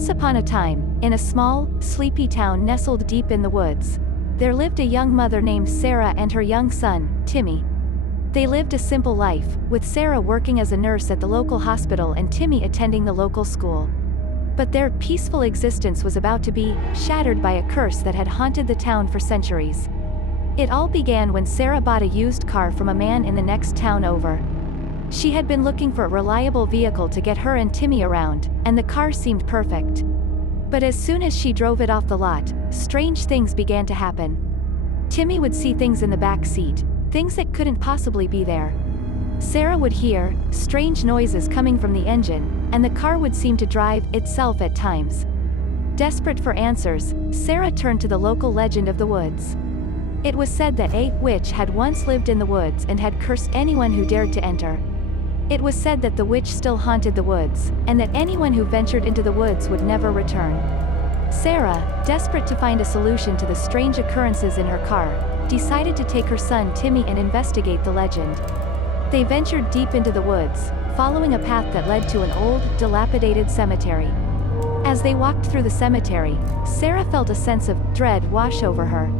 Once upon a time, in a small, sleepy town nestled deep in the woods, there lived a young mother named Sarah and her young son, Timmy. They lived a simple life, with Sarah working as a nurse at the local hospital and Timmy attending the local school. But their peaceful existence was about to be shattered by a curse that had haunted the town for centuries. It all began when Sarah bought a used car from a man in the next town over. She had been looking for a reliable vehicle to get her and Timmy around, and the car seemed perfect. But as soon as she drove it off the lot, strange things began to happen. Timmy would see things in the back seat, things that couldn't possibly be there. Sarah would hear strange noises coming from the engine, and the car would seem to drive itself at times. Desperate for answers, Sarah turned to the local legend of the woods. It was said that a witch had once lived in the woods and had cursed anyone who dared to enter. It was said that the witch still haunted the woods, and that anyone who ventured into the woods would never return. Sarah, desperate to find a solution to the strange occurrences in her car, decided to take her son Timmy and investigate the legend. They ventured deep into the woods, following a path that led to an old, dilapidated cemetery. As they walked through the cemetery, Sarah felt a sense of dread wash over her.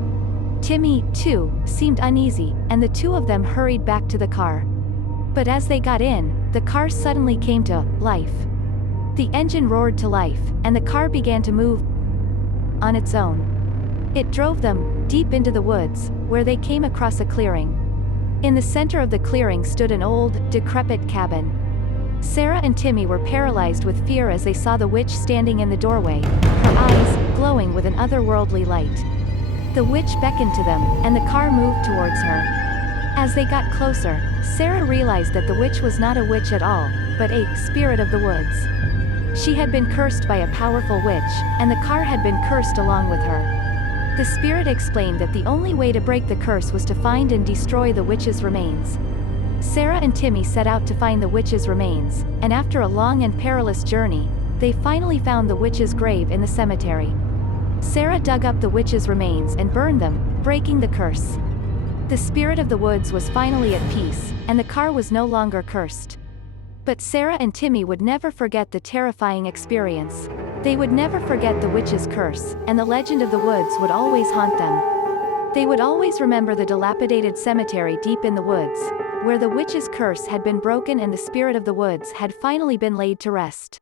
Timmy, too, seemed uneasy, and the two of them hurried back to the car. But as they got in, the car suddenly came to life. The engine roared to life, and the car began to move on its own. It drove them deep into the woods, where they came across a clearing. In the center of the clearing stood an old, decrepit cabin. Sarah and Timmy were paralyzed with fear as they saw the witch standing in the doorway, her eyes glowing with an otherworldly light. The witch beckoned to them, and the car moved towards her. As they got closer, Sarah realized that the witch was not a witch at all, but a spirit of the woods. She had been cursed by a powerful witch, and the car had been cursed along with her. The spirit explained that the only way to break the curse was to find and destroy the witch's remains. Sarah and Timmy set out to find the witch's remains, and after a long and perilous journey, they finally found the witch's grave in the cemetery. Sarah dug up the witch's remains and burned them, breaking the curse. The spirit of the woods was finally at peace, and the car was no longer cursed. But Sarah and Timmy would never forget the terrifying experience. They would never forget the witch's curse, and the legend of the woods would always haunt them. They would always remember the dilapidated cemetery deep in the woods, where the witch's curse had been broken and the spirit of the woods had finally been laid to rest.